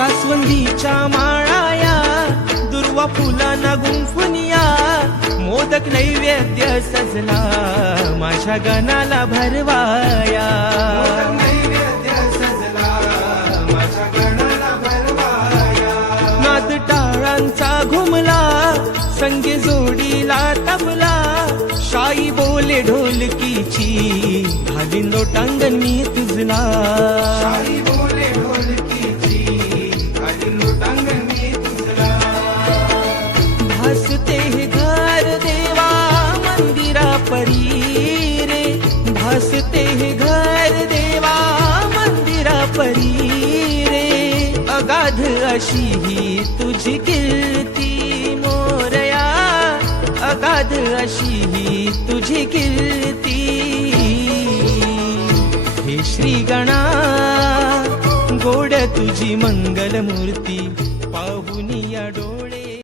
जास्वंदीच्या माळाया दुर्वा फुलांना गुंफुनिया मोदक नैवेद्य सजला माझ्या गणाला भरवाया नाद टाळांचा घुमला संगे जोडीला तबला शाई बोले ढोलकीची घालीन लोटांगण मी तुझला भासते हे घर देवा मंदिरा परी रे भासते हे घर देवा मंदिरा परी रे अगाध अशी ही तुझी कीर्ती मोरया अगाध अशी ही तुझी कीर्ती हे श्री गणा गोड तुझी मंगल मूर्ती पाहुनिया डोळे